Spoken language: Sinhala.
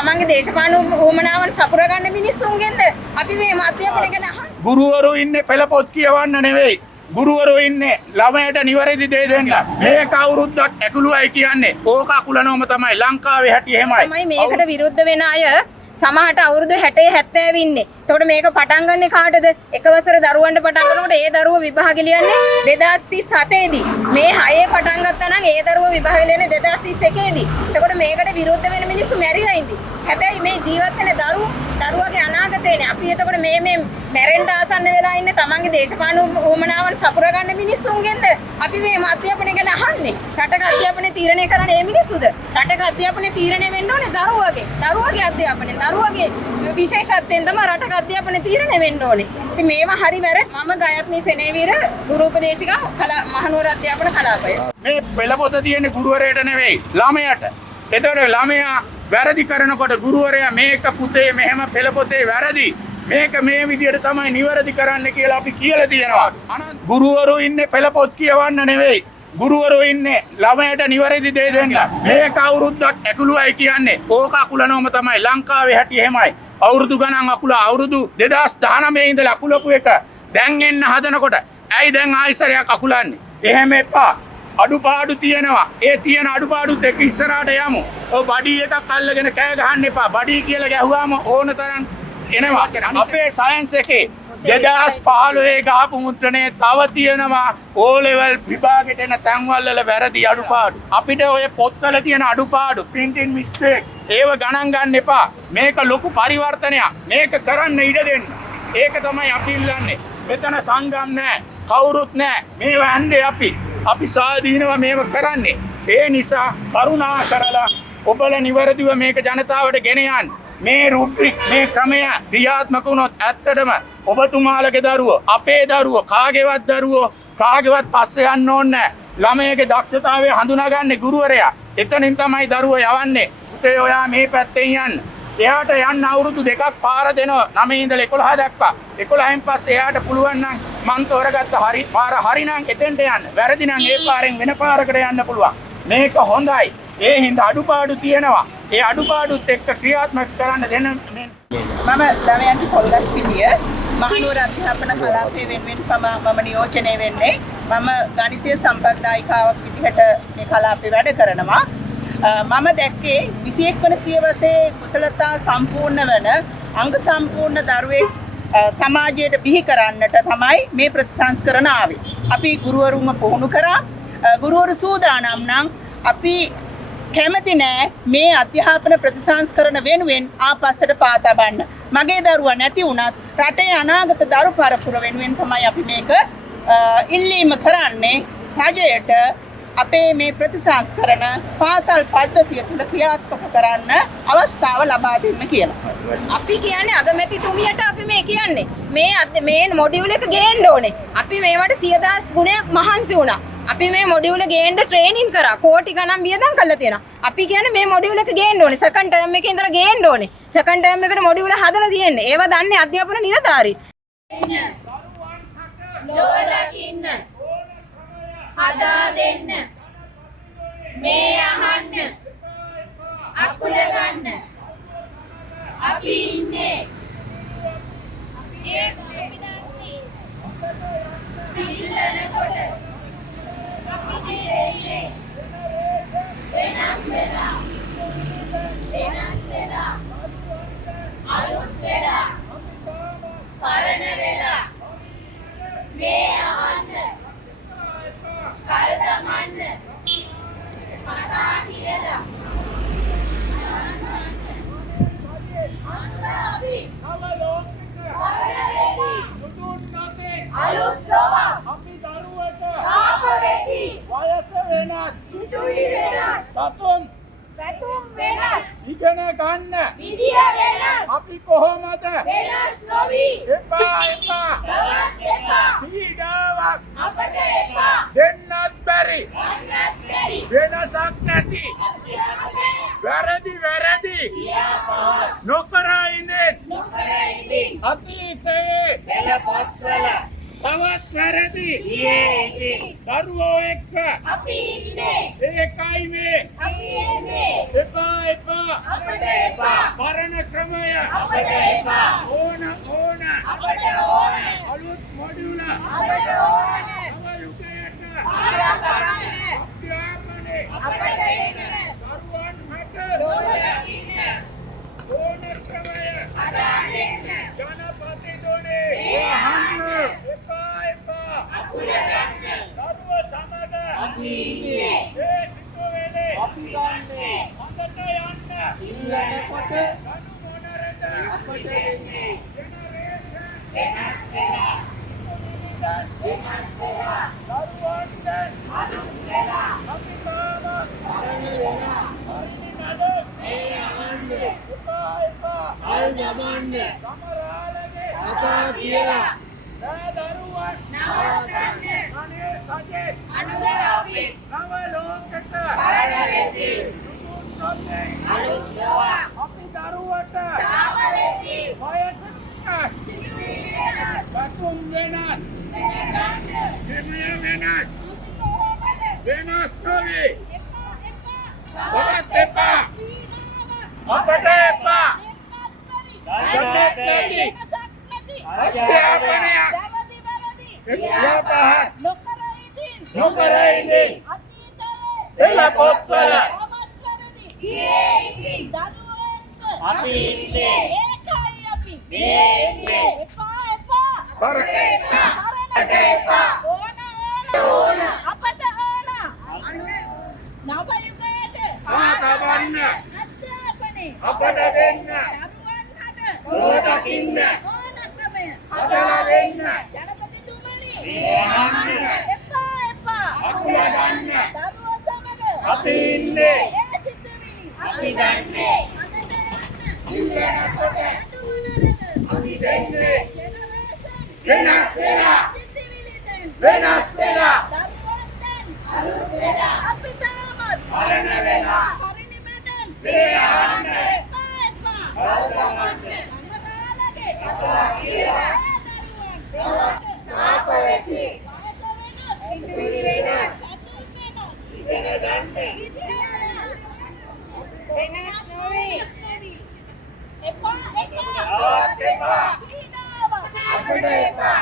තමන්ගේ දේශපාලන උවමනාවන් සපුර ගන්න මිනිස්සුන්ගෙන්ද අපි මේ අධ්‍යාපනය ගැන අහන්නේ. ගුරුවරු ඉන්නේ පෙළ පොත් කියවන්න නෙවෙයි. ගුරුවරු ඉන්නේ ළමයට නිවැරදි දේ දෙන්න. මේක අවුරුද්දක් ඇකුළුවයි කියන්නේ. ඕක අකුලනවම තමයි ලංකාවේ හැටි එහෙමයි. තමයි මේකට විරුද්ධ වෙන අය සමහරට අවුරුදු 60 70 ඉන්නේ. එතකොට මේක පටන් ගන්නෙ කාටද? එක වසර දරුවන්ට පටන් ගන්නකොට ඒ දරුවෝ විභාග ලියන්නේ 2037 දී. මේ 6 පටන් ගත්තා නම් ඒ දරුවෝ විභාග ලියන්නේ 2031 දී. එතකොට මේකට විරුද්ධ වෙන මිනිස්සු මැරිලා ඉඳි. හැබැයි මේ ජීවත් වෙන දරුවගේ අනාගතේනේ. අපි එතකොට මේ මැරෙන්න ආසන්න වෙලා ඉන්නේ තමන්ගේ දේශපාලන උවමනාවන් සපුර ගන්න මිනිස්සුන්ගෙන්ද අපි මේ අධ්‍යාපනය ගැන අහන්නේ. රටක අධ්‍යාපනය තීරණය කරන්නේ මේ මිනිස්සුද? රටක අධ්‍යාපනය තීරණය වෙන්න ඕනේ දරුවගේ අධ්‍යාපනය. දරුවගේ විශේෂත්වයෙන් තමයි රටක අධ්‍යාපනය තීරණය වෙන්න ඕනේ. ඉතින් මේවා හරි වැරදි. මම ගයත්නි සෙනෙවිර ගුරු උපදේශිකා මහනුවර අධ්‍යාපන කලාපය. මේ පෙළපොත තියෙන්නේ ගුරුවරයාට නෙවෙයි ළමයාට. එතකොට ළමයා වැරදි කරනකොට ගුරුවරයා මේක පුතේ මෙහෙම පෙළපොතේ වැරදි. මේක මේ විදිහට තමයි නිවැරදි කරන්න කියලා අපි කියලා තියෙනවා. ගුරුවරු ඉන්නේ පෙළපොත් කියවන්න නෙවෙයි. ගුරුවරු ඉන්නේ ළමයට නිවැරදි දේ දෙන්න. මේක අවුරුද්දක් ඇකුළුවයි කියන්නේ. ඕක අකුලනවම තමයි ලංකාවේ හැටි එහෙමයි. අවුරුදු ගණන් අකුල අවුරුදු 2019 ඉඳලා අකුලපු එක දැන් එන්න හදනකොට ඇයි දැන් ආයිසරයක් අකුලන්නේ? එහෙම එපා. අඩුපාඩු තියෙනවා. ඒ තියෙන අඩුපාඩුත් එක්ක ඉස්සරහට යමු. ඔය බඩි එකක් අල්ලගෙන කෑ ගහන්න එපා. බඩි කියලා ගැහුවාම ඕන තරම් එනවා. අපේ සයන්ස් එකේ 2015 ගහපු මුද්‍රණේ තව තියෙනවා O level විභාගෙට එන තැන්වල වල වැරදි අඩුපාඩු. අපිට ඔය පොත්වල තියෙන අඩුපාඩු printing mistake ඒව ගණන් ගන්න එපා. මේක ලොකු පරිවර්තනයක්. මේක කරන්න ඉඩ දෙන්න. ඒක තමයි අපි ඉල්ලන්නේ. මෙතන සංගම් නැහැ. කවුරුත් නැහැ. මේව ඇන්නේ අපි සාදීනව මේව කරන්නේ. ඒ නිසා කරුණා කරලා ඔබලා නිවැරදිව මේක ජනතාවට ගෙන යන්න. මේ රුබ්‍රික් මේ ක්‍රමය ක්‍රියාත්මක වුණොත් ඇත්තටම ඔබතුමාලගේ දරුවෝ අපේ දරුවෝ කාගේවත් පස්සේ යන්න ඕනේ නැහැ. ළමයාගේ දක්ෂතාවය හඳුනාගන්නේ ගුරුවරයා. එතනින් තමයි දරුවෝ යවන්නේ. පුතේ ඔයා මේ පැත්තෙන් යන්න. එයාට යන්න අවුරුදු 2ක් පාර දෙනවා 9 ඉඳලා 11 දක්වා. 11න් පස්සේ එයාට පුළුවන් නම් මං තෝරගත්ත පාර හරි නම් එතෙන්ට යන්න. වැරදි නම් ඒ පාරෙන් වෙන පාරකට යන්න පුළුවන්. මේක හොඳයි. ඒ හින්දා අඩුපාඩු තියෙනවා. ඒ අඩුපාඩුත් එක්ක ක්‍රියාත්මක කරන්න දෙන්න. මම දමයන්ති පොල්ගස්පිටිය මහනුවර අධ්‍යාපන කලාපයේ වෙනුවෙන් මම නියෝජනය වෙන්නේ. මම ගණිතය සම්ප්‍රදායිකාවක් විදිහට මේ කලාපේ වැඩ කරනවා. මම දැක්කේ 21 වන සියවසේ කුසලතා සම්පූර්ණ වන අංග සම්පූර්ණ දරුවෙක් සමාජයට බිහි කරන්නට තමයි මේ ප්‍රතිසංස්කරණ ආවේ. අපි ගුරුවරුන්ව පුහුණු කරා. ගුරුවරු සූදානම් නම් අපි කැමති නෑ මේ අධ්‍යාපන ප්‍රතිසංස්කරණ වෙනුවෙන් ආපස්සට පා තබන්න. මගේ දරුවා නැති වුණත් රටේ අනාගත දරු පරපුර වෙනුවෙන් තමයි අපි මේක ඉල්ලීම කරන්නේ රජයට අපේ මේ ප්‍රතිසංස්කරණ පාසල් පද්ධතිය තුළ ක්‍රියාත්මක කරන්න අවස්ථාව ලබා දෙන්න කියලා. අපි කියන්නේ අගමැතිතුමියට අපි මේ කියන්නේ මේ මොඩියුල් එක ගේන්න ඕනේ. අපි මේවට 100,000 ගුණයක් මහන්සි වුණා. අපි මේ මොඩියුල ගේන්න ට්‍රේනින් කරා. කෝටි ගණන් වියදම් කරලා තියෙනවා. අපි කියන්නේ මේ මොඩියුල් එක ගේන්න ඕනේ. සෙකන්ඩ් ටර්ම් එකේ ඉඳලා ගේන්න ඕනේ. සෙකන්ඩ් ටර්ම් එකට මොඩියුල හදලා තියෙන්නේ. ඒව දන්නේ අධ්‍යාපන නිලධාරීන්. ලොව දකින්න හදා දෙන්න මේ අහන්න අකුල ගන්න අපි ඉන්නේ ඉල්ලනකොට අපි දෙන්නේ වෙනස් වෙලා අලුත් වෙලා පරණ වෙලා මේ අහන්න කල් දමන්න කතා කියලා අලුත් ලොව අපි දරුවට සාප වෙති වයස වෙනස් සිතුවිලි වෙනස් සතුන් වැටුම් වෙනස් ඉගෙන ගන්න විදිය වෙනස් අපි කොහොමද වෙනස් නොවි එපා තවත් එපා පීඩාවක් අපට එපා දෙන්නත් බැරි ගන්නත් බැරි වෙනසක් නැති වැරදි නොකර ඉන්නේ අතීතයේ පෙළපොත්වල තවත් වැරදි දරුවෝ එක්ක අපි ඉන්නේ ඒකයි මේ අපි එන්නේ එපා අපට එපා ක්‍රමය අපට එපා. ඕන අපට ඕන. අලුත් මොඩියුල අපට ඕන. නව යුගයට ආගමනේ. අධ්‍යාපනයේ අපට දෙන්න. දරුවන් මත ලෝක දකින්න. ඕන ක්‍රමය අදානෙන්න. ජනපති දොනේ එපා අපුල ගන්න. දරුව සමග අපි ඉන්නේ. ඒ සිතුවේලේ අපි ගන්නේ හොඳට යන්න ඉන්නකොට ගනු මොනරද අපට දෙන්නේ ජෙනරේෂන් වෙනස් වෙලා. වෙනස් වෙලා. දරුවන්ට අලුත් වෙලා. අපි තාම පරණ වෙලා හරිනි නඩ මේ යන්නේ. එපා අල් දමන්නේ සමරාලගේ කතා කියලා නෑ දරුවන් නවත්තන්න. අනේ සජේ අනුර අපි. නව ලෝකෙට පරණ වෙති. සුදුන් නොදේ අලුත් ලෝවා. අපි දරුවට සාම වෙති. වයස වෙනස් සිදුවීම් වෙනස්. බතුම් වෙනස් ඉගෙන ගන්න. හිමය වෙනස් කොහොමද? වෙනස් නොවේ එපා එපා. ඔබත් එපා පීඩාව. අපට එපා එපත් පරි. ගන්නත් නැති වෙනසක් නැති. අධ්‍යාපනයක් වැරදි. යහපත් නොකර ඉදින්. නොකර ඉඳින් අතීතයේ පෙළ පොත්වල ඔබත් වැරදි. ඊයේ ඉදින්. දරුවෝ එක්ක. අපි ඉන්නේ. ඒකයි අපි. මේ ඉන්නේ. එපා එපා. පරණ එපා. පරණ එපා. ඕන. අපට ඕන. නව යුගයට ආතබන්න අධ්‍යාපනයේ අපට දෙන්න දරුවන්ට ලෝ දකින්න ඕන ක්‍රමය අදලා දෙන්න ජනපතිතුමනි යන්න. එපා අකුල ගන්න දරුවෝ සමග අපි ඉන්නේ ඒ සිතුවිලි අපි ගන්නේ අදට ඉන්නකොට අපි දෙන්නේ ජෙනරේෂන් වෙනස් වෙලා සිතුවිලි දැන් වෙනස් වෙලා දරුවන් දැන් අලුත් වෙලා අපි තාමත් පරණ වෙලා හරිනි මැඩම් මේ යන්න. එපා අල්ගමන්න. සමරාලගේ කතා කියලා. දරුවන් සාප වෙති සිතුවිලි වෙනස්. ඉගෙන ගන්න වෙනස් නොවේ. එපා තවත් එපා. පීඩාව. අපට එපා.